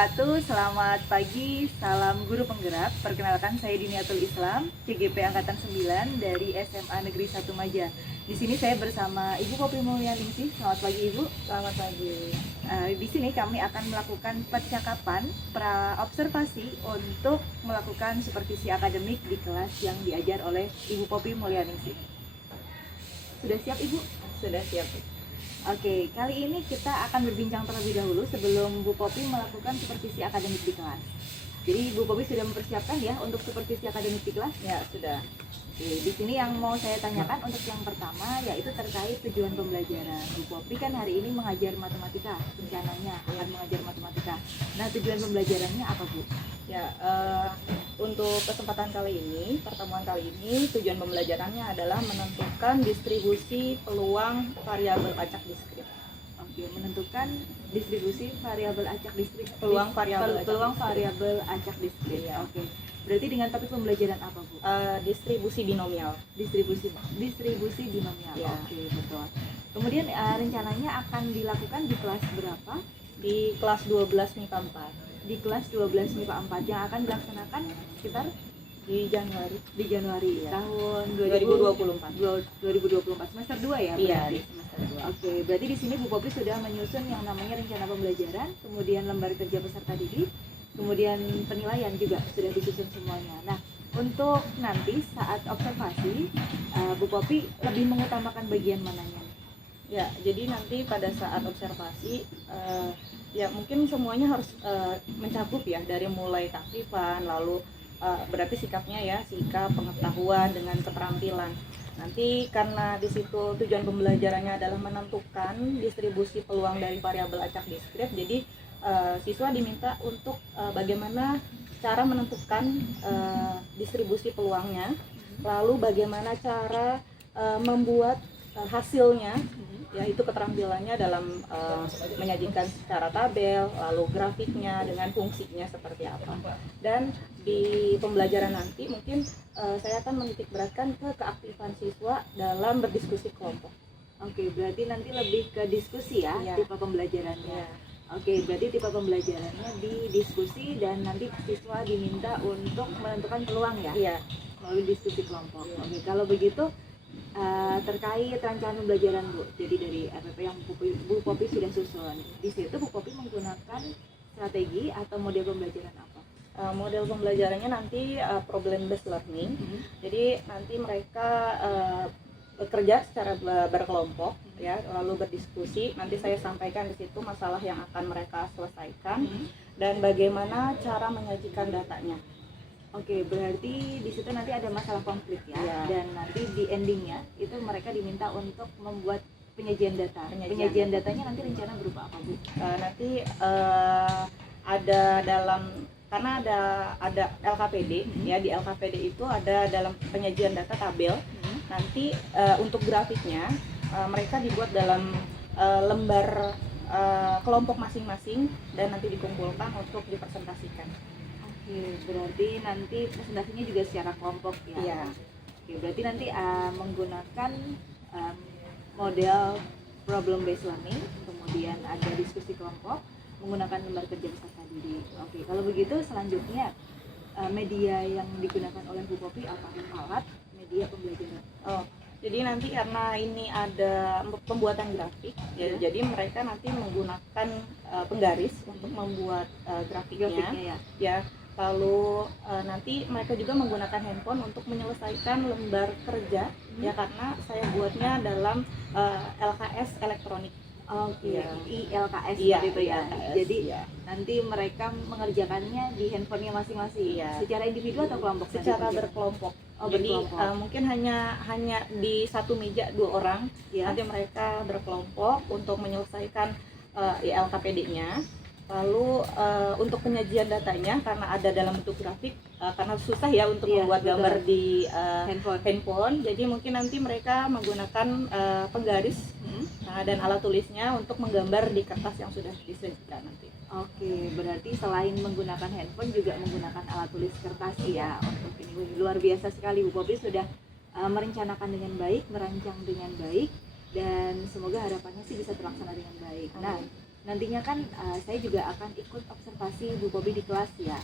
wabarakatuh. Selamat pagi, salam guru penggerak. Perkenalkan saya Diniatul Islam, CGP Angkatan 9 dari SMA Negeri 1 Maja. Di sini saya bersama Ibu Poppy Mulyaningsih. Selamat pagi Ibu. Selamat pagi. Di sini kami akan melakukan percakapan observasi untuk melakukan supervisi akademik di kelas yang diajar oleh Ibu Poppy Mulyaningsih. Sudah siap Ibu? Sudah siap. Oke, kali ini kita akan berbincang terlebih dahulu sebelum Bu Poppy melakukan supervisi akademik di kelas. Jadi Bu Poppy sudah mempersiapkan ya untuk supervisi akademik di kelas? Ya, sudah. Oke, di sini yang mau saya tanyakan untuk yang pertama yaitu terkait tujuan pembelajaran. Bu Poppy kan hari ini mengajar matematika, rencananya akan mengajar matematika. Nah, tujuan pembelajarannya apa Bu? Ya, untuk kesempatan kali ini, pertemuan kali ini, tujuan pembelajarannya adalah menentukan distribusi peluang variabel acak diskrit. Oke, menentukan distribusi variabel acak diskrit. Peluang variabel acak diskrit. Ya. Oke. Berarti dengan topik pembelajaran apa Bu? Distribusi binomial. Distribusi binomial. Ya. Oke, betul. Kemudian rencananya akan dilakukan di kelas berapa? Di kelas 12 MIPA 4. Di kelas 12 MIPA 4 yang akan dilaksanakan sekitar Di Januari ya. Tahun 2024 semester 2 ya? Iya, Berarti? di semester 2. Oke, berarti di sini Bu Poppy sudah menyusun yang namanya rencana pembelajaran, kemudian lembar kerja peserta didik, kemudian penilaian juga sudah disusun semuanya. Nah, untuk nanti saat observasi, Bu Poppy lebih mengutamakan bagian mananya? Ya, jadi nanti pada saat observasi, ya mungkin semuanya harus mencakup ya, dari mulai keaktifan, lalu berarti sikapnya ya, sikap, pengetahuan dengan keterampilan. Nanti karena di situ tujuan pembelajarannya adalah menentukan distribusi peluang dari variabel acak diskrit, jadi siswa diminta untuk bagaimana cara menentukan distribusi peluangnya, lalu bagaimana cara membuat hasilnya, yaitu keterampilannya dalam menyajikan secara tabel, lalu grafiknya dengan fungsinya seperti apa. Dan di pembelajaran nanti mungkin saya akan menitik beratkan ke keaktifan siswa dalam berdiskusi kelompok. Oke, berarti nanti lebih ke diskusi ya, Ya. tipe pembelajarannya. Oke, berarti tipe pembelajarannya di diskusi dan nanti siswa diminta untuk menentukan peluang ya, Iya. melalui diskusi kelompok. Oke, kalau begitu terkait rancangan pembelajaran Bu, jadi dari RPP yang Bu Poppy sudah susun, di situ Bu Poppy menggunakan strategi atau model pembelajaran apa? Model pembelajarannya nanti problem based learning. Jadi nanti mereka bekerja secara berkelompok ya, lalu berdiskusi. Nanti saya sampaikan di situ masalah yang akan mereka selesaikan dan bagaimana cara menyajikan datanya. Oke, berarti di situ nanti ada masalah konflik ya, Ya. dan nanti di endingnya itu mereka diminta untuk membuat penyajian data. Penyajian Datanya nanti rencana berupa apa Bu? Nanti ada dalam, karena ada LKPD ya, di LKPD itu ada dalam penyajian data tabel. Nanti untuk grafiknya mereka dibuat dalam lembar kelompok masing-masing dan nanti dikumpulkan untuk dipresentasikan. Oke, berarti nanti presentasinya juga secara kelompok ya? Iya. Oke, berarti nanti menggunakan model problem based learning, kemudian ada diskusi kelompok, menggunakan lembar kerja peserta didik. Oke, kalau begitu selanjutnya media yang digunakan oleh Bu Poppy apa? Alat media pembelajaran? Oh, jadi nanti karena ini ada pembuatan grafik ya, jadi mereka nanti menggunakan penggaris untuk membuat grafiknya ya. Lalu nanti mereka juga menggunakan handphone untuk menyelesaikan lembar kerja ya, karena saya buatnya dalam LKS elektronik. Oke, Ya. ILKS Iya, gitu ya. ILKS, Jadi iya. nanti mereka mengerjakannya di handphonenya masing-masing. Iya. Secara individu atau kelompok? Secara nanti berkelompok. Oh, Jadi berkelompok. mungkin hanya di satu meja 2 orang. Ya. Nanti mereka berkelompok untuk menyelesaikan LKPD-nya. Lalu untuk penyajian datanya karena ada dalam bentuk grafik, karena susah ya untuk Iya, membuat betul. gambar di handphone. jadi mungkin nanti mereka menggunakan penggaris dan alat tulisnya untuk menggambar di kertas yang sudah disajikan nanti. Oke, berarti selain menggunakan handphone juga menggunakan alat tulis kertas ya untuk ini. Wih, luar biasa sekali Bu Poppy sudah merencanakan dengan baik, merancang dengan baik, dan semoga harapannya sih bisa terlaksana dengan baik. Nah, nantinya kan saya juga akan ikut observasi Bu Popi di kelas ya.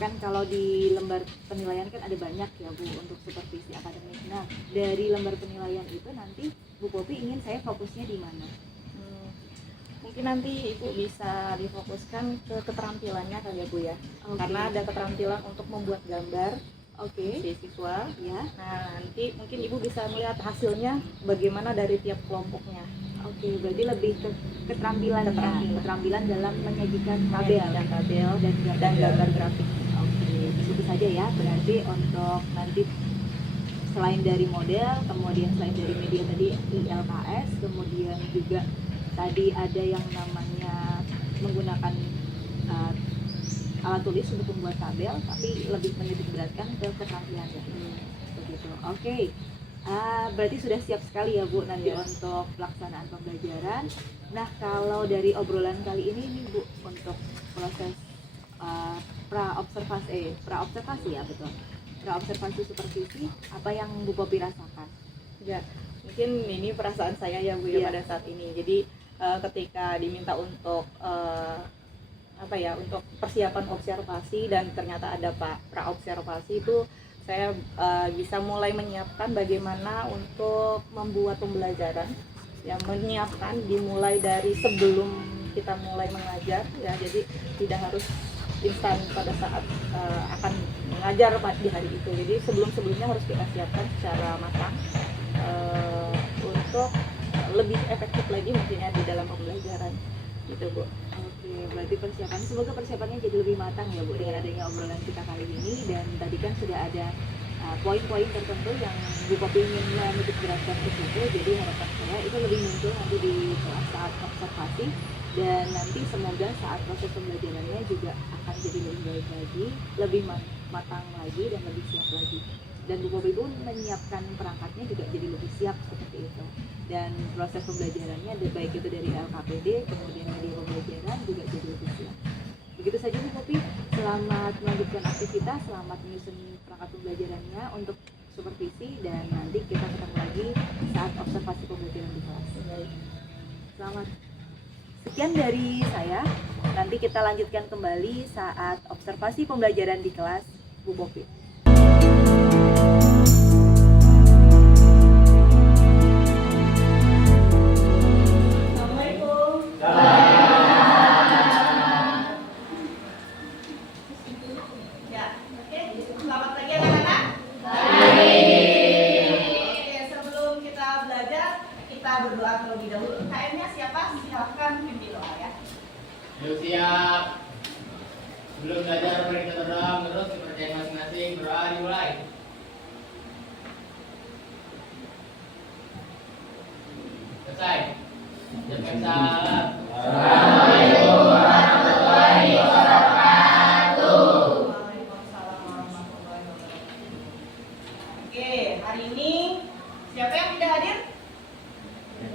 Kan kalau di lembar penilaian kan ada banyak ya Bu untuk supervisi akademik. Nah, dari lembar penilaian itu nanti Bu Popi ingin saya fokusnya di mana? Mungkin nanti Ibu bisa difokuskan ke keterampilannya kali ya Bu ya. Okay. Karena ada keterampilan untuk membuat gambar. Oke. Si siswa Ya. Nah, nanti mungkin Ibu bisa melihat hasilnya bagaimana dari tiap kelompoknya. Oke, berarti lebih ke keterampilan dalam menyajikan tabel dan gambar grafik. Oke, di situ saja ya. Berarti untuk nanti selain dari model, kemudian selain dari media tadi ILKS, kemudian juga tadi ada yang namanya menggunakan alat tulis untuk membuat tabel, tapi lebih menitik beratkan ke keterampilannya. Begitu. Oke. Berarti sudah siap sekali ya Bu nanti untuk pelaksanaan pembelajaran. Nah, kalau dari obrolan kali ini nih Bu, untuk proses pra-observasi ya, betul. Pra-observasi supervisi, apa yang Bu Popi rasakan? Ya, mungkin ini perasaan saya ya Bu ya pada saat ini. Jadi ketika diminta untuk untuk persiapan observasi dan ternyata ada pra-observasi itu saya bisa mulai menyiapkan bagaimana untuk membuat pembelajaran, yang menyiapkan dimulai dari sebelum kita mulai mengajar ya, jadi tidak harus instan pada saat akan mengajar di hari itu. Jadi sebelumnya harus kita siapkan secara matang untuk lebih efektif lagi mungkinnya di dalam pembelajaran gitu Bu. Oke, berarti semoga persiapannya jadi lebih matang ya Bu dengan adanya obrolan kita kali ini. Dan tadi kan sudah ada poin-poin tertentu yang Bu Popi ingin menitik beratkan ke situ. Jadi harapan saya itu lebih muncul nanti di kelas saat observasi, dan nanti semoga saat proses pembelajarannya juga akan jadi lebih baik lagi, lebih matang lagi dan lebih siap lagi. Dan Bu Popi pun menyiapkan perangkatnya juga jadi lebih siap seperti itu. Dan proses pembelajarannya baik itu dari LKPD kemudian media pembelajaran juga jadi lebih siap. Begitu saja Bu Popi, selamat melanjutkan aktivitas, selamat menyusun perangkat pembelajarannya untuk supervisi, dan nanti kita ketemu lagi saat observasi pembelajaran di kelas. Selamat. Sekian dari saya, nanti kita lanjutkan kembali saat observasi pembelajaran di kelas Bu Popi. Siap. Sebelum belajar mari kita berdoa menurut kepercayaan masing-masing. Berdoa dimulai. Selesai. Ucapkan salam. Assalamualaikum warahmatullahi wabarakatuh. Waalaikumsalam warahmatullahi wabarakatuh. Oke, hari ini siapa yang tidak hadir?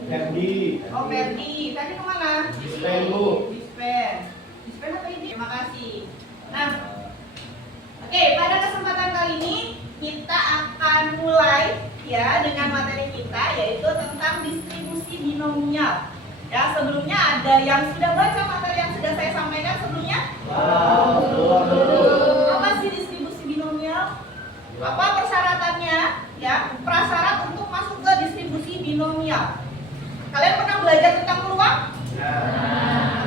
Ferdi. Oh, Ferdi. Tadi kemana? Dispen Bu. Dispen apa ini? Terima kasih. Nah, oke, pada kesempatan kali ini kita akan mulai ya dengan materi kita, yaitu tentang distribusi binomial. Ya, sebelumnya ada yang sudah baca materi yang sudah saya sampaikan sebelumnya? Apa sih distribusi binomial? Apa persyaratannya? Ya, prasyarat untuk masuk ke distribusi binomial. Kalian pernah belajar tentang peluang?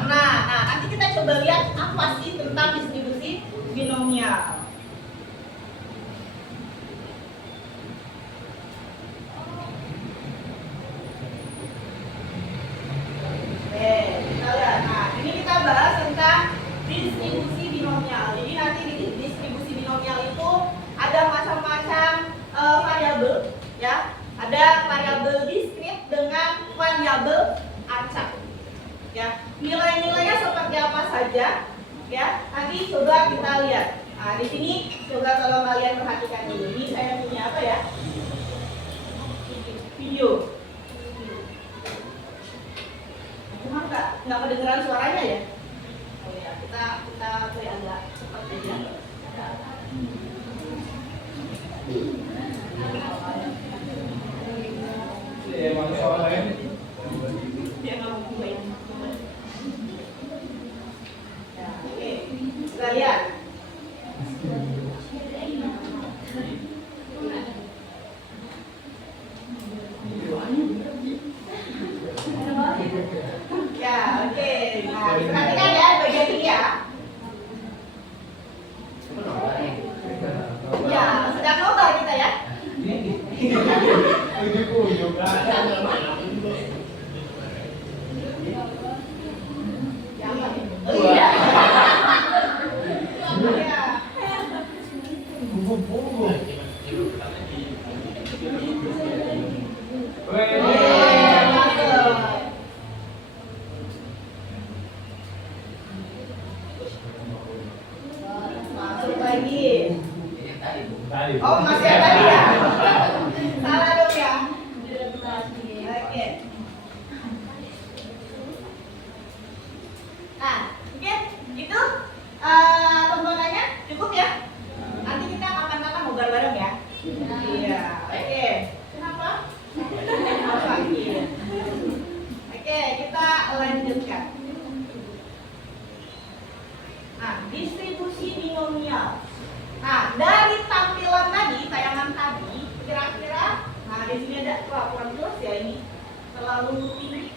Nah, nanti kita coba lihat apa sih tentang distribusi binomial. Oke, kita lihat. Nah, ini kita bahas tentang distribusi binomial. Jadi nanti di distribusi binomial itu ada macam-macam variabel, ya. Ada variabel diskrit dengan variabel acak. Ya, nilai-nilainya seperti apa saja? Ya, nanti coba kita lihat. Nah, di sini coba kalau kalian perhatikan dulu. Ini saya punya apa ya? Video. Cuma nggak kedengeran suaranya ya? Oh ya, kita agak cepat aja. Dia nggak mau main. Masuk lagi. Tadi. Oh, masih yang tadi ya? Salah dong ya? Oke. Nah, mungkin itu tontonannya cukup ya? Nanti kita kapan-kapan mau bareng ya? Iya, oke. Kenapa? Kenapa? Iya. Oke, kita lanjutkan. Nah, distribusi binomial. Nah, dari tampilan tadi, tayangan tadi, kira-kira, nah di sini ada kurang jelas ya ini, terlalu tinggi.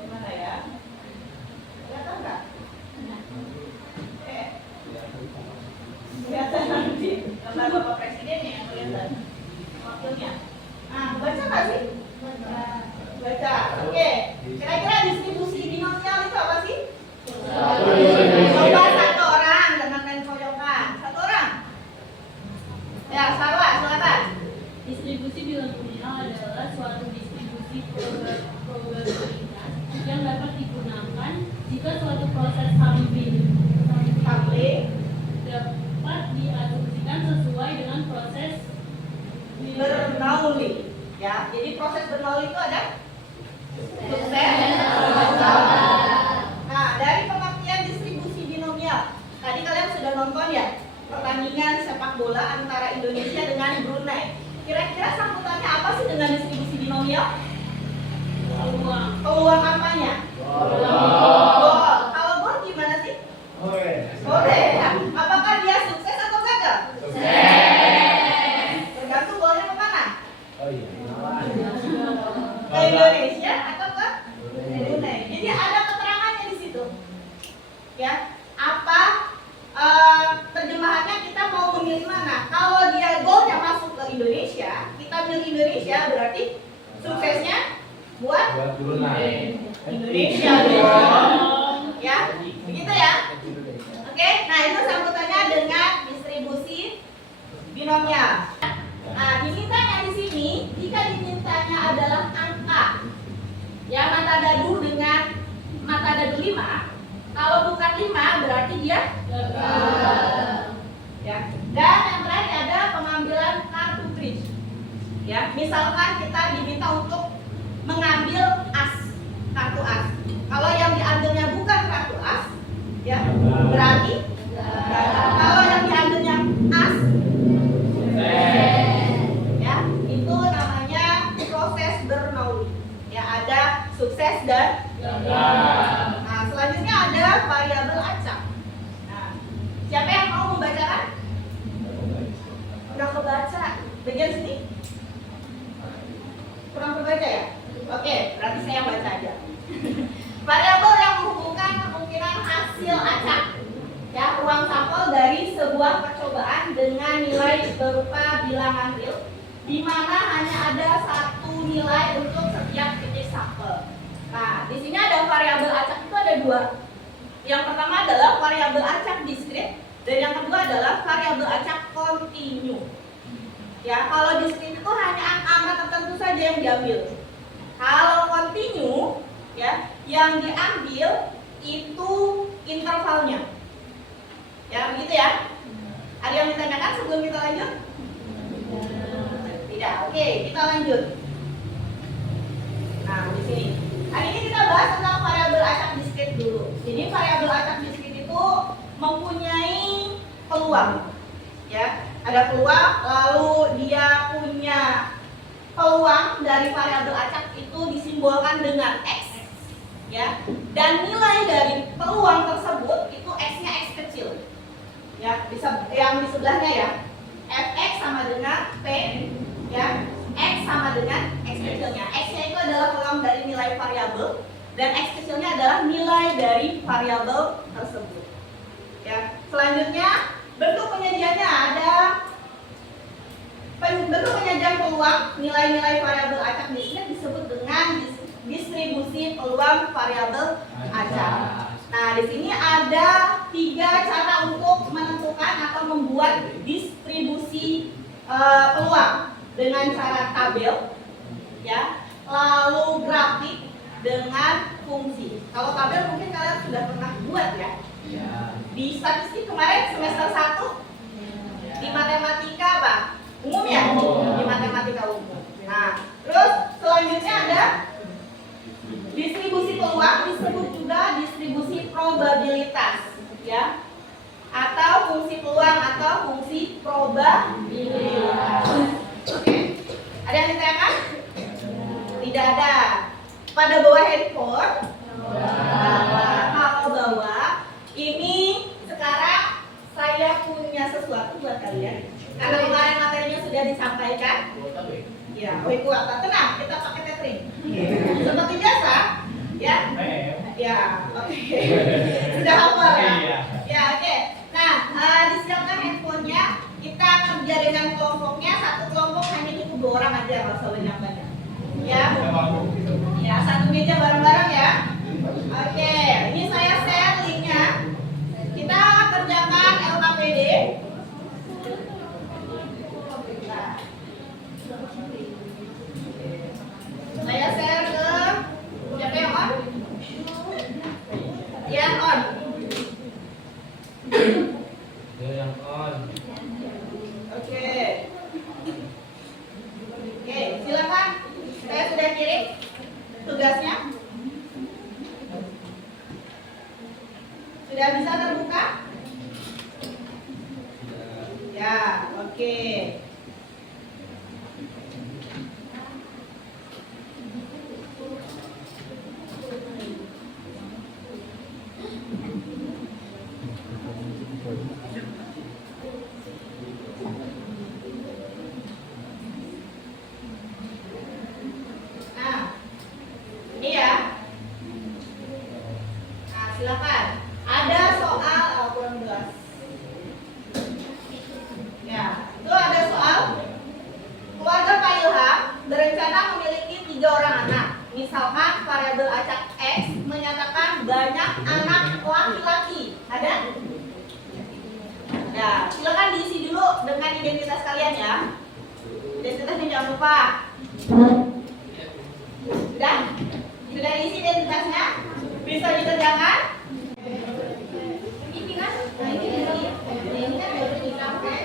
Gimana ya? Kelihatan nggak? Kelihatan nanti gambar Bapak Presiden ya, kelihatan wakilnya. Nah, baca nggak sih? Baca. Oke. Kira-kira distribusi binomial itu apa sih? Coba satu orang dengan main koyokan. Satu orang. Ya, Sarwa, silakan. Distribusi binomial adalah suatu distribusi probabilitas yang dapat digunakan jika suatu proses sampling dapat diasumsikan sesuai dengan proses Bernoulli. Ya, jadi proses Bernoulli itu ada sukses. Nah, dari pengertian distribusi binomial, tadi kalian sudah nonton ya pertandingan sepak bola antara Indonesia dengan Brunei. Kira-kira sambutannya apa sih dengan distribusi binomial? peluang. Peluang apanya? Gol. Kalau gol gimana sih? Boleh. Apakah dia sukses atau gagal? Tergantung golnya kemana? Ke Indonesia atau ke Brunei. Jadi ada keterangannya di situ. Ya, apa terjemahannya kita mau memilih mana? Kalau dia golnya masuk ke Indonesia, kita milih Indonesia berarti suksesnya buat Indonesia dong. Ya, begitu ya. Oke, nah itu sambutannya dengan distribusi binomial. Nah, dimintanya di sini, jika dimintanya adalah angka, ya mata dadu dengan mata dadu 5. Kalau bukan 5 berarti dia gagal. Ya. Dan yang terakhir ada pengambilan kartu kris. Ya, misalkan kita diminta untuk mengambil kartu as. Kalau yang diambilnya bukan kartu as, ya berarti gagal. Kalau yang diambilnya as, ya itu namanya proses Bernoulli. Ya, ada sukses dan gagal. Nah, selanjutnya ada variabel acak. Nah, siapa yang mau membacakan? Udah kebaca bagian sini? Kurang kebaca ya? Oke, berarti saya yang baca aja. Variabel yang menghubungkan kemungkinan hasil acak, ya ruang sampel dari sebuah percobaan dengan nilai berupa bilangan real, di mana hanya ada satu nilai untuk setiap titik sampel. Nah, di sini ada variabel acak itu ada dua. Yang pertama adalah variabel acak diskrit, dan yang kedua adalah variabel acak kontinu. Ya, kalau diskrit itu hanya angka tertentu saja yang diambil. Kalau kontinu, ya, yang diambil itu intervalnya. Ya, begitu ya. Ada yang ditanyakan sebelum kita lanjut? Tidak. Oke, kita lanjut. Nah, di sini. Hari ini kita bahas tentang variabel acak diskrit dulu. Jadi variabel acak diskrit itu mempunyai peluang. Ya, ada peluang, lalu dia punya peluang dari variabel acak itu disimbolkan dengan X. Ya, dan nilai dari peluang tersebut itu X-nya X kecil. Ya, yang di sebelahnya ya. Fx sama dengan P, ya. X sama dengan X kecilnya. X-nya itu adalah peluang dari nilai variabel dan X kecilnya adalah nilai dari variabel tersebut. Ya, selanjutnya bentuk penyajiannya ada bentuk penyajian peluang nilai-nilai variabel acak diskrit disebut dengan distribusi peluang variabel acak. Nah, di sini ada 3 cara untuk menentukan atau membuat membuat distribusi peluang dengan cara tabel, ya, lalu grafik dengan fungsi. Kalau tabel mungkin kalian sudah pernah buat ya. Di statistik kemarin semester 1 di matematika apa? Umum ya? Di matematika umum. Nah, terus selanjutnya ada distribusi peluang, disebut juga distribusi probabilitas, ya, atau fungsi peluang atau fungsi probabilitas. Oke, ada yang ditanyakan? Tidak ada. Pada bawah handphone, kalau bawa, ini sekarang saya punya sesuatu buat kalian. Karena kemarin materinya sudah disampaikan. Ya, wiku apa? Tenang, kita pakai tethering. Seperti biasa, ya. Ya, oke. Sudah hafal ya? Ya, oke. Nah, disiapkan handphonenya. Kita kerja dengan kelompoknya. Satu kelompok hanya cukup 2 orang aja, nggak usah banyak-banyak. Ya. Ya, satu meja bareng-bareng ya. Oke, ini saya share linknya. Kita kerjakan LKPD. Saya share ke siapa yang on? Yang on. Yang on. Oke. Oke, silakan. Saya sudah kirim tugasnya. Sudah bisa terbuka? Ya, oke. Nah, ini ya. Nah, silakan. Ada soal kurang jelas. Ya, itu ada soal. Keluarga Pak Ilham berencana memiliki 3 orang anak. Misalkan variabel acak X menyatakan banyak anak laki-laki. Ada? Ya, silakan diisi dulu dengan identitas kalian ya. Identitasnya jangan lupa. Sudah? Sudah diisi identitasnya? Bisa dikerjakan? Ini kan? Nah, ini kan baru dicapai.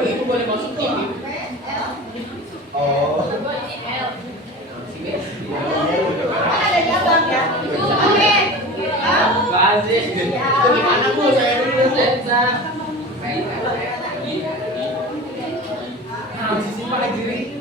Itu boleh masuk ini. Oh. Kan ada cabang ya? Oke. Kasih. Itu gimana Bu? Saya dulu Sensa. Harus simpan lagi.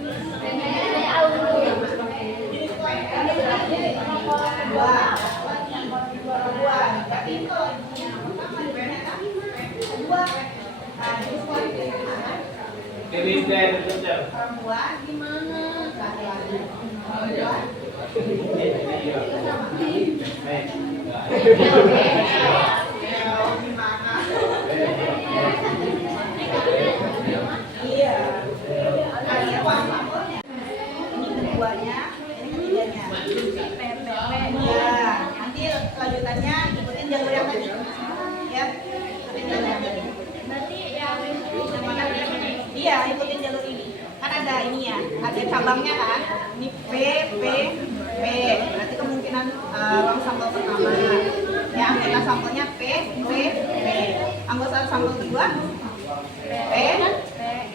Perempuan gimana? Laki-laki. Perempuan. Gimana? Iya. Ini keduanya, ini ketiganya. Ya, nanti lanjutannya ikutin jalur yang tadi. Ya, ikutin jalur yang tadi. Iya, ikutin jalur ini. Kan ada ini ya, ada cabangnya kan. Ini P, P, P. Berarti kemungkinan ruang sampel pertama. Ya, anggota sampelnya P, P, P. Anggota sampel kedua P,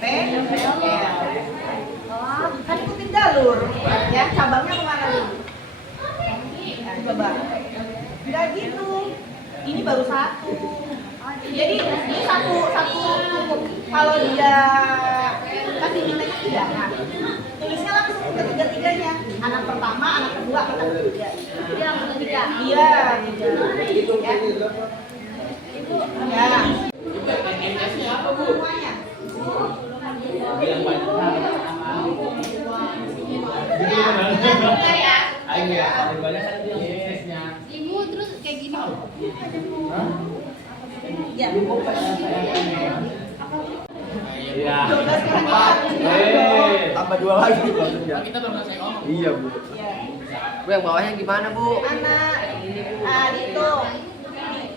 P, P. Ya. Kan ikutin jalur. Ya, cabangnya kemana dulu? Ya, coba. Enggak gitu. Ini baru 1. Jadi ini satu cukup. Kalau dia kasih nilainya 3, nah tulisnya langsung ke 3-3-nya. Anak pertama, anak kedua, anak ketiga. Iya, anak ketiga. Iya, ya. Ya. Identitasnya apa Bu? Semuanya. Bilang banyak. Benar ya. Iya, ada banyak kan dia suksesnya. Ibu terus kayak gini. Ya. Iya. 12 orang. Tambah 2 lagi maksudnya. Kita belum selesai ngomong. Iya, Bu. Ya. Bu, yang bawahnya gimana, Bu? Anak. Ah, itu.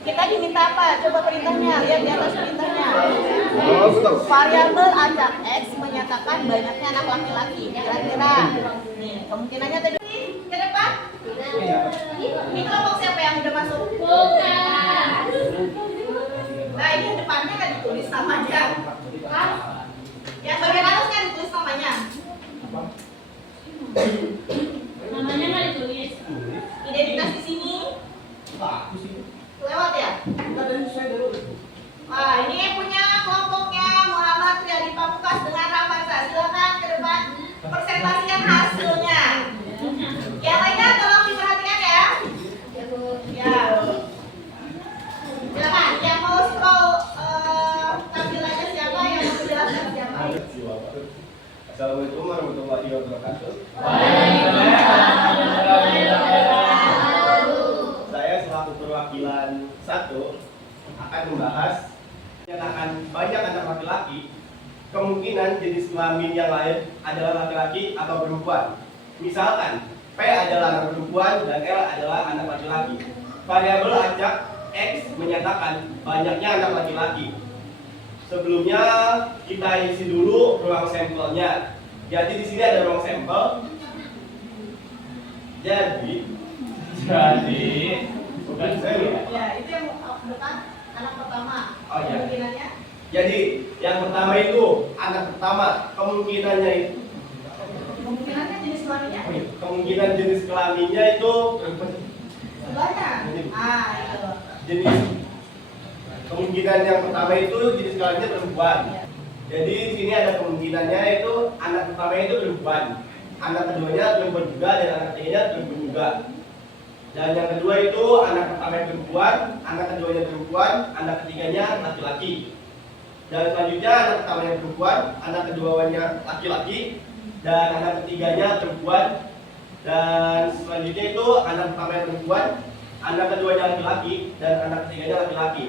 Kita diminta apa? Coba perintahnya, lihat di atas perintahnya. Variabel acak X menyatakan banyaknya anak laki-laki. Kira-kira nih, kemungkinannya tadi ke depan. Ini kelompok siapa yang udah masuk? Nah, ini depannya kan ditulis namanya. Yang bagian atas kan ditulis namanya. Namanya nggak ditulis. Identitas di sini. Lewat ya? Nah, ini yang punya kelompoknya Muhammad Riyadi Pamungkas dengan Ramadhan. Silakan ke depan presentasikan hasilnya. Yang lainnya tolong diperhatikan ya. Ya. Silakan. Yang mau scroll tampilannya siapa? Yang mau menjelaskan siapa? Assalamualaikum warahmatullahi wabarakatuh. Saya selaku perwakilan 1 akan membahas menyatakan banyak anak laki-laki, kemungkinan jenis kelamin yang lain adalah laki-laki atau perempuan. Misalkan P adalah anak perempuan dan L adalah anak laki-laki. Variabel acak X menyatakan banyaknya anak laki-laki. Sebelumnya kita isi dulu ruang sampelnya. Jadi di sini ada ruang sampel. Jadi bukan saya. Ya, itu yang depan anak pertama. Oh, iya. Kemungkinannya? Jadi yang pertama itu anak pertama, kemungkinannya itu Kemungkinannya jenis kelaminnya? kemungkinan jenis kelaminnya itu Sebelahnya. Ah, itu. jenis kemungkinan yang pertama itu jenis kelaminnya perempuan. Jadi di sini ada kemungkinannya itu anak pertama itu perempuan, anak keduanya perempuan juga dan anak ketiganya perempuan juga. Dan yang kedua itu anak pertama perempuan, anak keduanya perempuan, anak ketiganya laki-laki. Dan selanjutnya anak pertamanya perempuan, anak keduanya laki-laki, dan anak ketiganya perempuan. Dan selanjutnya itu anak pertamanya perempuan, anak keduanya laki-laki, dan anak ketiganya laki-laki.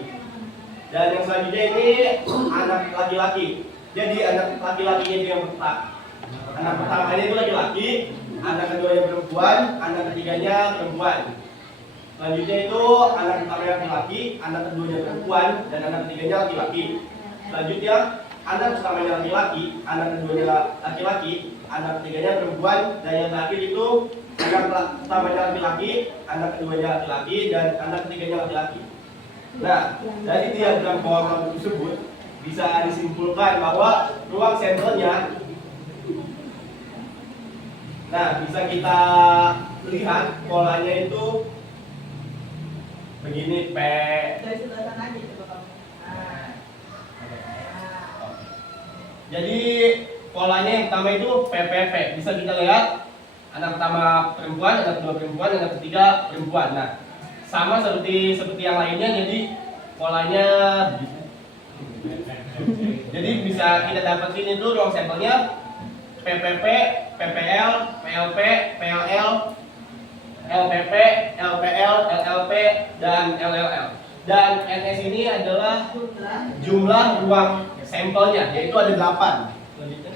Dan yang selanjutnya ini anak laki-laki. Jadi anak laki-lakinya itu yang pertama. Anak pertamanya itu laki-laki, anak keduanya perempuan, anak ketiganya perempuan. Selanjutnya itu anak pertamanya laki-laki, anak keduanya perempuan, dan anak ketiganya laki-laki. Selanjutnya anak pertamanya laki-laki, anak keduanya laki-laki, anak ketiganya perempuan, dan yang terakhir itu anak pertamanya laki-laki, anak keduanya laki-laki, dan anak ketiganya laki-laki. Nah, dari diagram pola tersebut bisa disimpulkan bahwa ruang sampelnya, nah bisa kita lihat polanya itu begini P. Dari sebelah sana aja coba kamu. Nah. Jadi polanya yang pertama itu PPP. Bisa kita lihat anak pertama perempuan, anak kedua perempuan, anak ketiga perempuan. Nah, sama seperti yang lainnya, jadi polanya begitu. Jadi bisa kita dapetin itu ruang sampelnya PPP, PPL, PLP, PLL, LPP, LPL, LLP, dan LLL. Dan NS ini adalah jumlah ruang sampelnya, yaitu ada 8. Selanjutnya.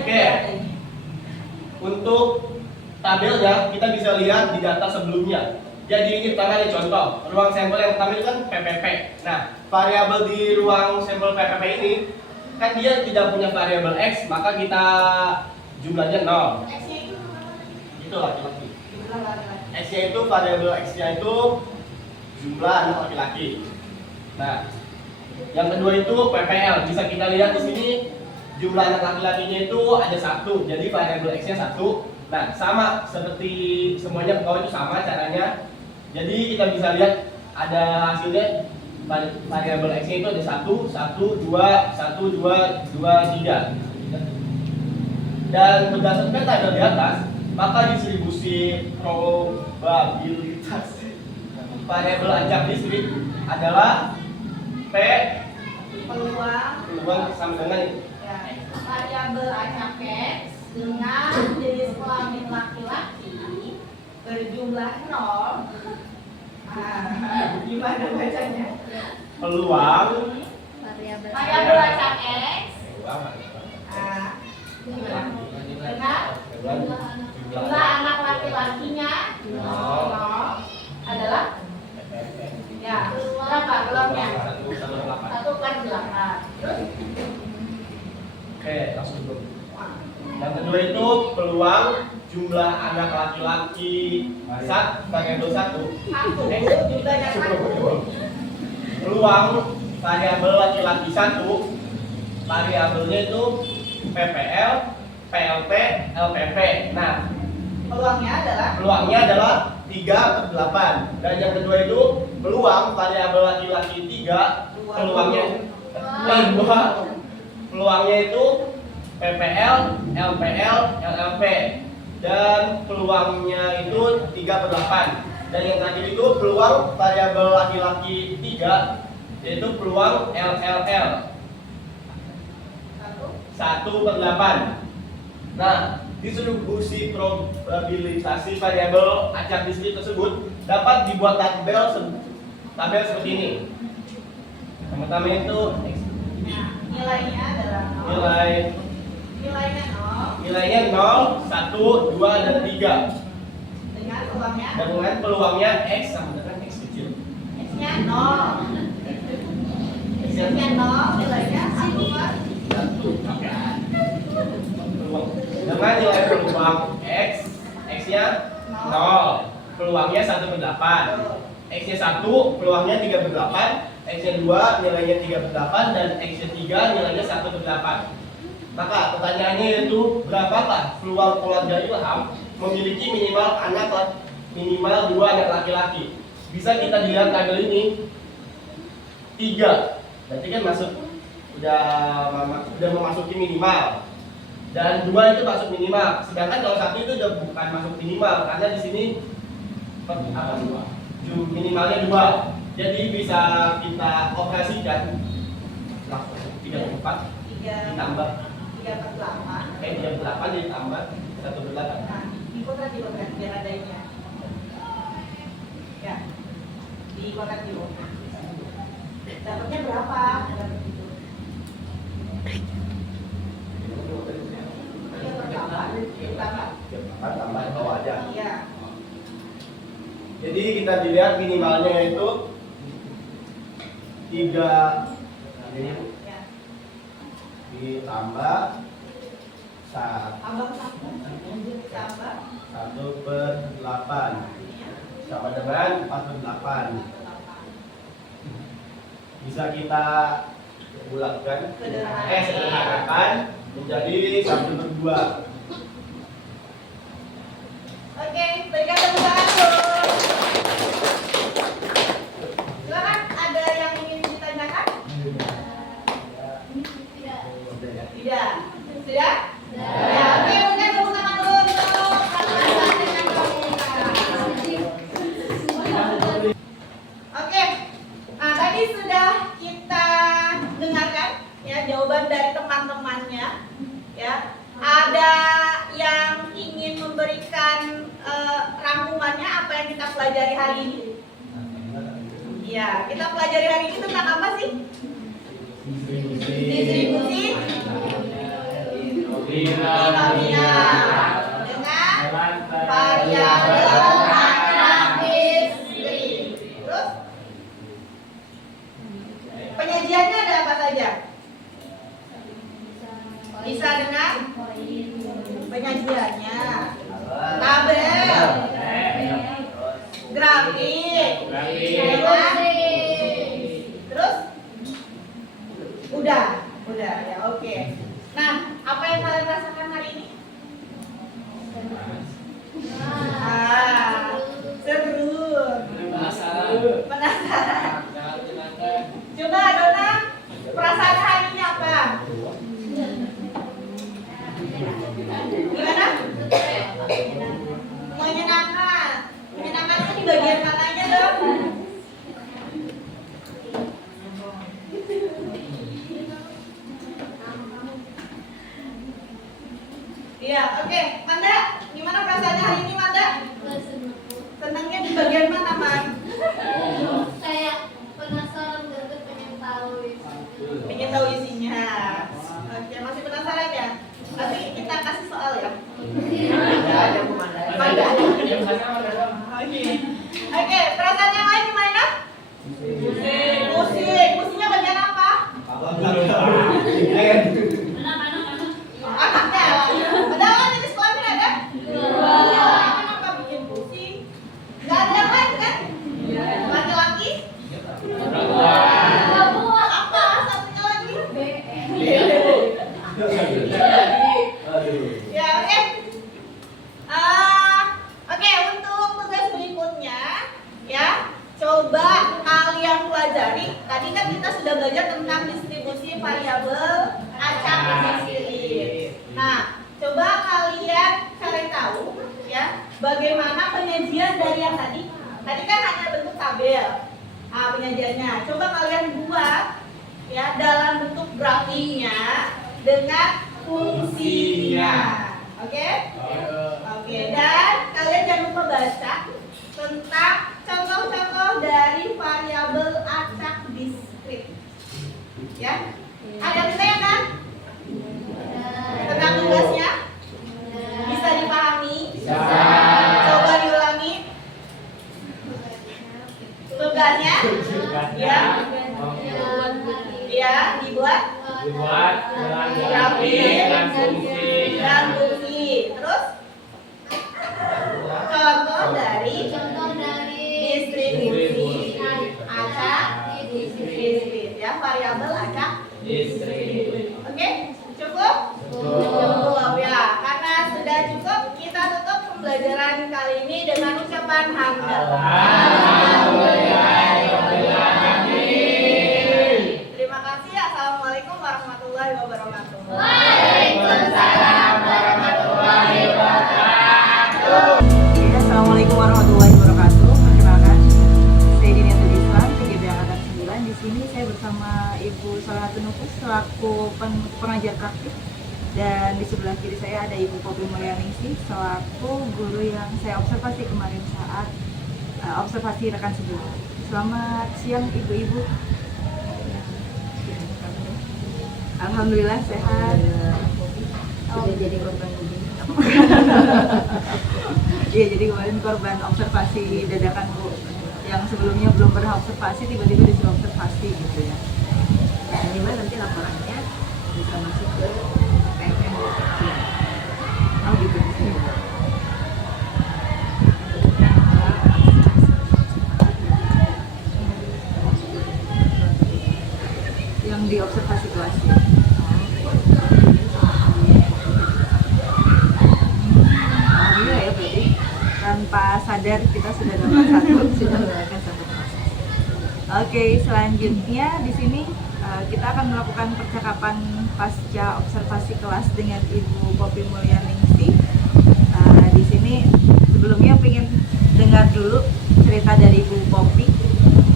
Oke. Untuk tabelnya kita bisa lihat di data sebelumnya. Jadi ini pertama nih contoh, ruang sampel yang pertama itu kan PPP. Nah, variabel di ruang sampel PPP ini kan dia tidak punya variabel X, maka kita jumlahnya 0. X-nya itu Itu laki-laki. jumlah laki-laki. X-nya itu variabel X-nya itu jumlah anak laki-laki. Nah, yang kedua itu PPL. Bisa kita lihat di sini jumlah anak laki-lakinya itu ada 1. Jadi variabel X-nya 1. Nah, sama seperti semuanya ke bawah itu sama caranya. Jadi kita bisa lihat ada hasilnya variabel X-nya itu ada 1, 1, 2, 1, 2, 2, 3. Dan berdasarkan tabel di atas, maka distribusi probabilitas variabel acak distrik adalah P Peluang sama dengan ini. ya, variabel acak X dengan jenis kelamin laki-laki berjumlah 0. Gimana bacanya? Peluang Variabel acak X dengan jumlah langsung dulu. Yang kedua itu peluang jumlah anak laki-laki variabel 1. Jumlahnya 1. Peluang variabel laki-laki 1, variabelnya itu PPL, PLP, LPP. Nah, peluangnya adalah 3/8. Dan yang kedua itu peluang variabel laki-laki 3, peluangnya 2. Peluangnya itu PPL, LPL, LLP. Dan peluangnya itu 3/8. Dan yang terakhir itu peluang variabel laki-laki 3, yaitu peluang LLL 1/8. Nah, distribusi probabilitasi variabel acak diskrit tersebut dapat dibuat tabel seperti ini. Pertama itu Nilainya adalah 0. nilainya 0, 1, 2, dan 3. Dengan peluangnya X sama dengan X kecil. X-nya 0. X-nya 0, nilainya 1/1. Dengan nilai peluang X-nya 0, peluangnya 1/8. X-nya 1, peluangnya 3/8. X-nya 2, nilainya 3/8. Dan X-nya 3, nilainya 1/8. Maka pertanyaannya yaitu, berapakah peluang keluarga Ilham memiliki minimal 2 anak laki-laki? Bisa kita dilihat tabel ini 3. Berarti kan udah memasuki minimal. Dan 2 itu masuk minimal. Sedangkan kalau 1 itu udah bukan masuk minimal karena di sini minimalnya 2. Jadi bisa kita operasikan 3/4 ditambah 3/8 ditambah 1/8. Nah, dikotak biar ada ini ya. Ya, dikotak dulu. Dapatnya berapa? Tambah bawah aja. Iya. Jadi kita dilihat minimalnya itu 3 ini Ya. ditambah Tambah 1/8 sama dengan 4/8. Bisa kita bulatkan, sederhanakan menjadi 1/2. Oke, berikan tepuk tangan dulu. Silakan, ada yang ingin ditanyakan? Tidak. Sudah? Ya, oke, berikan tepuk tangan dulu untuk kakak-kakak dengan Kamila. Oke, nah tadi sudah kita dengarkan ya jawaban dari teman-temannya. Ya, ada yang ingin memberikan rangkumannya apa yang kita pelajari hari ini? Iya, kita pelajari hari ini tentang apa sih? Distribusi binomial dengan variabel acak diskrit. Terus penyajiannya ada apa saja? Bisa dengan penyajiannya, tabel, grafik, terus udah ya, oke. Nah, apa yang kalian rasakan hari ini? Seru. Penasaran. Coba Dona, perasaan hari ini apa? Gimana? Menyenangkan. Menyenangkannya di bagian mananya dong? Iya, oke. Manda, gimana perasaannya hari ini, Manda? Senangnya di bagian mana, Man? Kayak penasaran dan pengen tahu Pengen tahu isinya. Oke, masih penasaran ya? Nanti kita kasih soal ya. Manda. Oke, perasaan yang lain gimana? Musik. Musiknya bagian apa? penyajiannya. Coba kalian buat ya dalam bentuk grafiknya dengan fungsinya. Oke? Oke, dan kalian jangan lupa baca tentang contoh-contoh dari variabel acak diskrit. Ya? Ada yang kan? Tentang tugasnya? Bisa dipahami? Coba diulangi. Tugasnya? Ya. Ya, dibuat dengan grafik dan fungsi. dan fungsi. Terus contoh dari distribusi acak diskrit ya, variabel acak diskrit. Oke, cukup? Cukup ya. Karena sudah cukup, kita tutup pembelajaran kali ini dengan ucapan terima kasih. Assalamualaikum warahmatullahi wabarakatuh. Waalaikumsalam warahmatullahi wabarakatuh. Assalamualaikum warahmatullahi wabarakatuh. Perkenalkan, saya Diniatul Islam, PGB Angkatan 9. Di sini saya bersama Ibu Salahatun Nufus selaku pengajar praktik, dan di sebelah kiri saya ada Ibu Poppy Mulyaningsih selaku guru yang saya observasi kemarin saat observasi rekan sebelah. Selamat siang Ibu-ibu. Alhamdulillah sehat. Sudah jadi korban uji. Iya, jadi kemarin korban observasi dadakan Bu, yang sebelumnya belum pernah observasi tiba-tiba disuruh observasi gitu ya. Nah, ini mah nanti laporannya bisa masuk ke PMM. Oh gitu. Yang diobservasi kelasnya. Alhamdulillah ya, berarti tanpa sadar kita sudah dapat sudah melakukan satu proses. Oke, selanjutnya di sini kita akan melakukan percakapan pasca observasi kelas dengan Ibu Poppy Mulyaningsih. Di sini sebelumnya pengen dengar dulu cerita dari Ibu Poppy,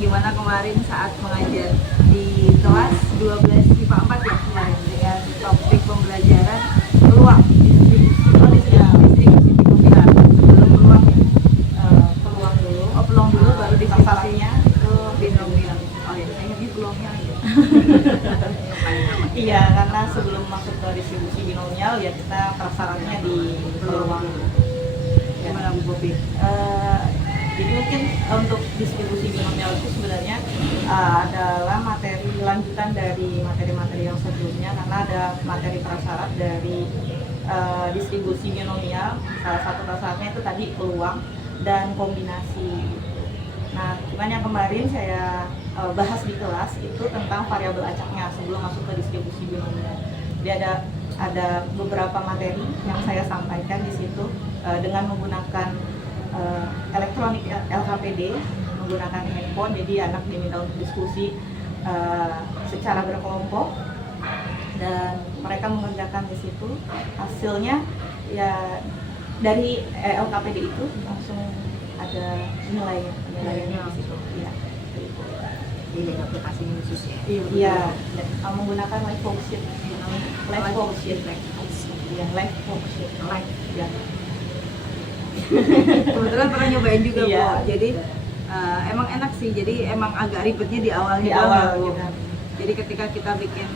gimana kemarin saat mengajar di kelas 12 IPA 4 ya kemarin, dengan topik pembelajaran peluang distribusi pembiayaan. Sebelum peluang peluang dulu baru dimasalahnya ke binomial. Oh ya, kayaknya peluangnya aja. Iya, karena sebelum masuk ke distribusi binomial ya kita prasyaratnya di peluang. Gimana Bu Poppy? Jadi mungkin untuk distribusi binomial itu sebenarnya adalah materi lanjutan dari materi-materi yang sebelumnya, karena ada materi prasyarat dari distribusi binomial. Salah satu prasyaratnya itu tadi peluang dan kombinasi. Nah, cuman yang kemarin saya bahas di kelas itu tentang variabel acaknya sebelum masuk ke distribusi binomial. Jadi ada beberapa materi yang saya sampaikan di situ dengan menggunakan elektronik LKPD, menggunakan handphone. Jadi anak diminta untuk diskusi secara berkelompok dan mereka mengerjakan di situ. Hasilnya ya dari LKPD itu langsung ada nilainya di situ. Iya. Jadi ada aplikasi khusus ya? Iya, menggunakan live worksheet. Live worksheet. Iya, live worksheet. Live. Ya. Kebetulan pernah nyobain juga Iya. Bu. Jadi emang enak sih. Jadi emang agak ribetnya di awalnya. Di awal, Bu. gitu. Jadi ketika kita bikin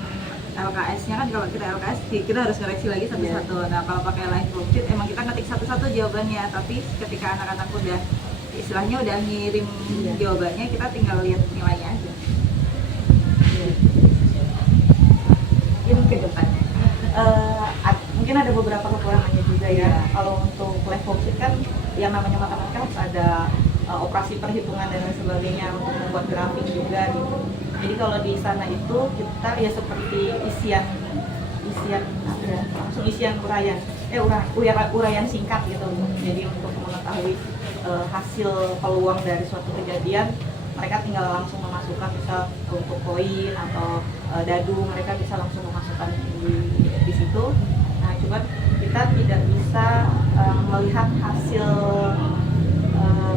LKS-nya kan, kalau kita LKS kita harus koreksi lagi satu-satu. Nah, kalau pakai live worksheet emang kita ngetik satu-satu jawabannya, tapi ketika anak-anak udah istilahnya udah ngirim jawabannya, kita tinggal lihat nilainya aja. Mungkin ke depannya Mungkin ada beberapa kekurangannya juga ya. Kalau untuk live worksheet kan yang namanya matematika harus ada operasi perhitungan dan lain sebagainya, untuk membuat grafik juga gitu. Jadi kalau di sana itu kita ya seperti isian apa ya, langsung isian uraian singkat gitu. Jadi untuk mengetahui hasil peluang dari suatu kejadian, mereka tinggal langsung memasukkan, misal untuk koin atau dadu, mereka bisa langsung memasukkan di situ. Nah, cuman kita tidak bisa melihat hasil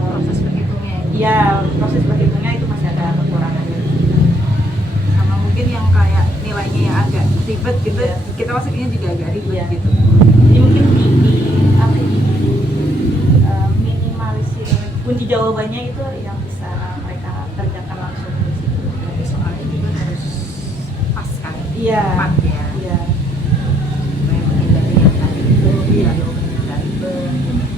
proses berhitungnya. ya, proses berhitungnya itu masih ada kekurangan. ribet gitu, Iya. kita masukinnya juga agak ribet Iya. gitu. Jadi mungkin di apa ya, minimalisir kunci jawabannya itu yang bisa mereka kerjakan langsung di situ. Tapi soalnya juga harus pas kan, Iya. tepat ya. Iya. Supaya menghindari yang tadi itu, Iya. jawabannya nggak ribet.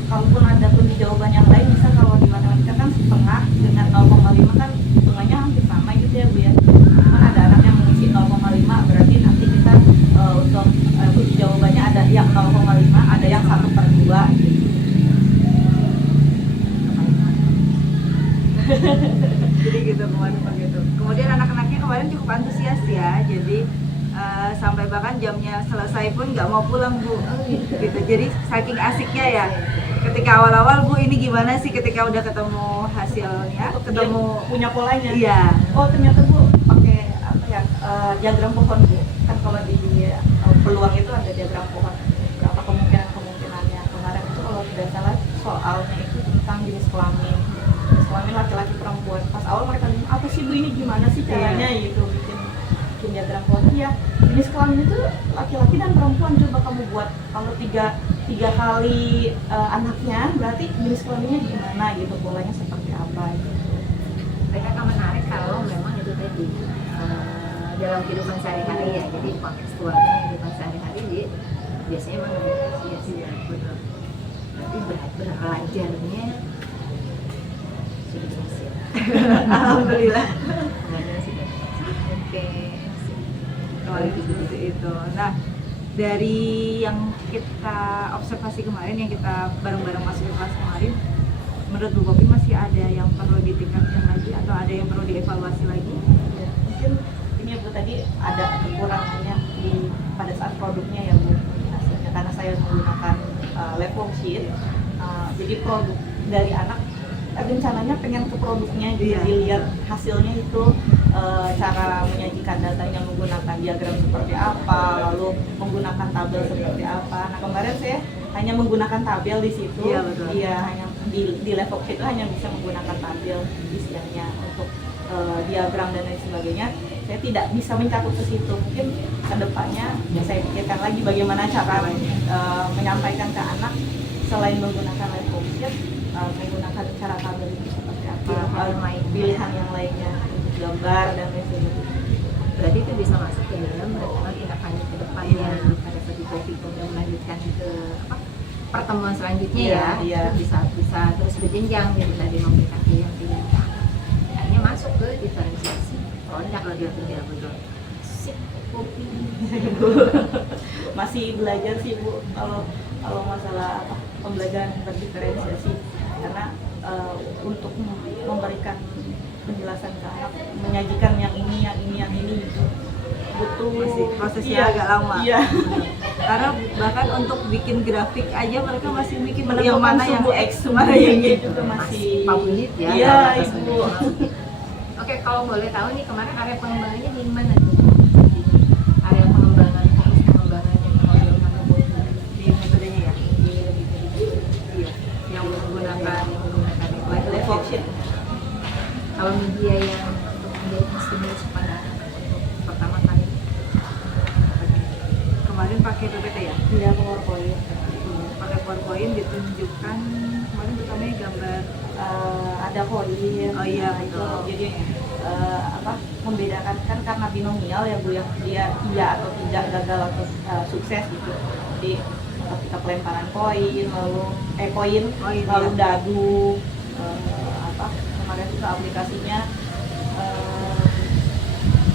Kalaupun ada kunci jawaban yang lain, misal kalau di matematika kan setengah dengan 0,5 kan hitungannya hampir sama gitu ya Bu ya. Cuman ada anak yang mengisi 0,5, berarti nanti kita untuk kunci jawabannya ada yang 0,5, ada yang 1/2 gitu. Jadi gitu kemarin begitu. Kemudian anak-anaknya kemarin cukup antusias ya, jadi sampai bahkan jamnya selesai pun nggak mau pulang Bu, gitu. Jadi saking asiknya ya. Ketika awal-awal Bu ini gimana sih ketika udah ketemu hasilnya, ketemu Dia punya polanya. iya. Oh ternyata Bu pakai apa ya, diagram pohon Bu. Kan kalau di peluang itu ada diagram pohon. Berapa kemungkinannya. Kemarin itu kalau tidak salah soalnya itu tentang jenis kelamin. Jenis kelamin laki-laki perempuan. Pas awal mereka bilang, apa sih Bu ini gimana sih caranya gitu bikin diagram pohon. Ya jenis kelamin itu laki-laki dan perempuan. Coba kamu buat kalau tiga kali anaknya, berarti jenis kelaminnya gimana gitu, polanya seperti apa gitu. Mereka akan menarik kalau memang itu tadi dalam kehidupan sehari-hari ya, jadi kontekstualnya kehidupan sehari-hari dia biasanya memang ada asosiasi ya, betul. Berarti belajarnya sudah selesai. Alhamdulillah. Belajarnya sudah selesai. Oke. Kalau itu seperti itu. Nah, dari yang kita observasi kemarin, yang kita bareng-bareng masuk ke kelas kemarin, menurut Bu Popi masih ada yang perlu ditingkatkan lagi atau ada yang perlu dievaluasi lagi? Ya, mungkin ini ya Bu, tadi ada kekurangannya pada saat produknya ya Bu, hasilnya, karena saya menggunakan lab worksheet. Jadi produk dari anak rencananya pengen ke produknya, jadi Iya. dilihat hasilnya itu cara menyajikan datanya menggunakan diagram seperti apa, lalu menggunakan tabel seperti apa. Nah kemarin saya hanya menggunakan tabel di situ. Iya, betul. Iya, hanya di lab worksheet itu hanya bisa menggunakan tabel isiannya untuk diagram dan lain sebagainya. Saya tidak bisa mencakup ke situ. Mungkin kedepannya ya saya pikirkan lagi bagaimana cara menyampaikan ke anak selain menggunakan lab worksheet, menggunakan cara tabel itu seperti apa, pilihan yang lainnya untuk gambar dan lain sebagainya. Berarti itu bisa masuk ke dalam rencana tindak lanjut ke depannya pada saat itu kemudian melanjutkan ke apa, pertemuan selanjutnya Iya, ya. iya. Itu bisa terus berjenjang gitu, tadi memberikan pilihan-pilihan. Akhirnya masuk ke diferensiasi produk lagi ya betul. Sip kopi. Masih belajar sih Bu kalau masalah pembelajaran berdiferensiasi, karena untuk memberikan penjelasan ke anak, menyajikan yang ini gitu butuh Masih prosesnya iya, agak lama. iya. Karena bahkan untuk bikin grafik aja mereka masih mikir yang Menentukan mana yang sumbu X, X, sumbu mana Y yang Y. juga masih 40 menit ya. Iya, kalau Ibu. bahasa Oke, kalau boleh tahu nih kemarin area pengembangannya di mana tuh? Area pengembangan, fokus pengembangannya di model mana Bu? Di metodenya ya. Iya, Iya. Yang menggunakan lab worksheet. kalau media yang untuk menjadi stimulus pada untuk pertama kali kemarin pakai PPT ya. Iya, PowerPoint. Pakai PowerPoint ditunjukkan kemarin utamanya gambar Ada koin. Oh iya, Nah, itu betul. jadi apa, membedakan kan karena binomial ya Bu ya, dia iya atau tidak, gagal atau sukses gitu. Jadi ketika pelemparan koin lalu koin Koin, lalu iya. dadu apa kemarin itu aplikasinya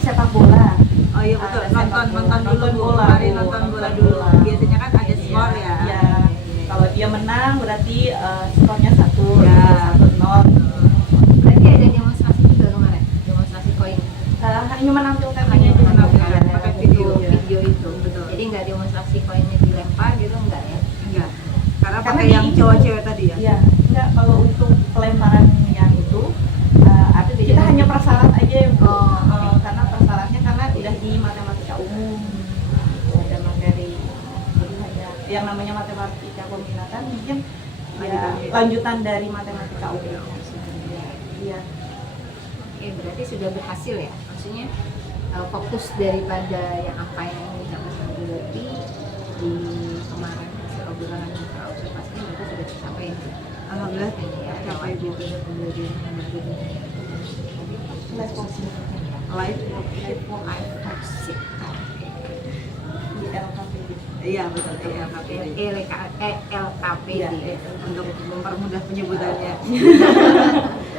sepak bola. Oh iya betul, Ada sepak nonton bola. dulu Bu. bola. Kemarin nonton bola dulu. Biasanya kan ada skor ya. Iya. Kalau dia menang berarti skornya 1, Ya. 1-0. berarti ada demonstrasi juga kemarin, demonstrasi koin Hanya menampilkan hanya aja. menampilkan pakai video. video itu Betul. jadi nggak demonstrasi koinnya dilempar gitu enggak ya. Enggak. Karena Karena pakai yang di- cowok-cewek tadi ya. Iya, enggak, kalau untuk pelemparan yang itu kita hanya persyarat aja ya Bu. Oh, Karena persyaratnya karena udah di matematika umum ada materi, jadi hanya yang namanya matematika peminatan mungkin ya lanjutan dari matematika umum. Iya. Oke, berarti sudah berhasil ya, maksudnya fokus daripada yang apa yang disampaikan Bu Lutfi di kemarin hasil obrolan observasi mereka sudah tercapai. Alhamdulillah Ya, tercapai Bu. pembelajaran yang baru ini. Live worksheet. Di LKPD. Iya betul, LKPD untuk mempermudah penyebutannya.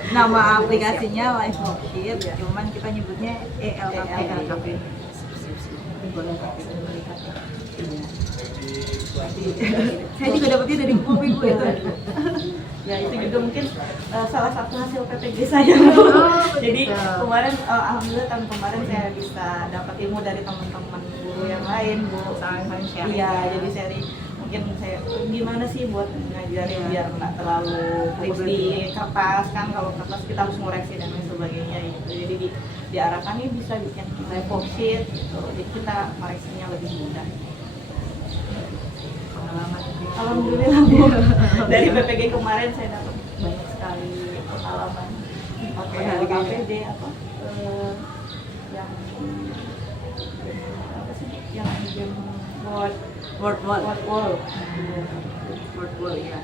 Nama aplikasinya Live Worksheet, cuman kita nyebutnya ELKPD. Boleh kasih melihat ya. Saya juga dapetnya dari Bu itu. Ya itu juga mungkin salah satu hasil PPG saya. Jadi kemarin alhamdulillah tahun kemarin saya bisa dapat ilmu dari teman-teman guru yang lain, Bu. Saling sharing. Iya, jadi seri mungkin saya gimana sih buat ngajarin biar nggak terlalu fix di kertas kan, kalau kertas kita harus ngoreksi dan lain sebagainya gitu. Jadi diarahkan nih bisa bikin live worksheet gitu. Jadi kita koreksinya lebih mudah. Pengalaman Alhamdulillah Bu. Dari BPG kemarin saya dapat banyak sekali pengalaman pakai LKPD apa yang apa sih yang game Word ya.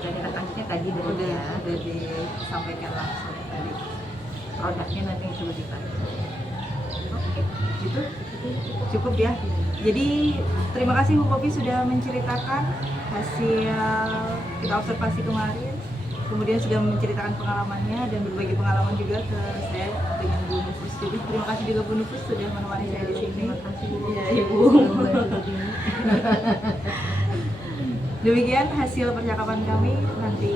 Jadi rekannya tadi Udah disampaikan langsung tadi. produknya nanti coba dipakai. Oke, gitu. Cukup ya. Jadi terima kasih Bu Popi sudah menceritakan hasil kita observasi kemarin. Kemudian sudah menceritakan pengalamannya dan berbagi pengalaman juga ke saya dengan Bu Nufus juga. Terima kasih juga Bu Nufus sudah menemani saya di sini. Terima kasih Ya, Ibu. Demikian hasil percakapan kami. Nanti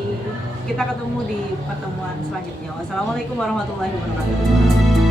kita ketemu di pertemuan selanjutnya. Wassalamualaikum warahmatullahi wabarakatuh.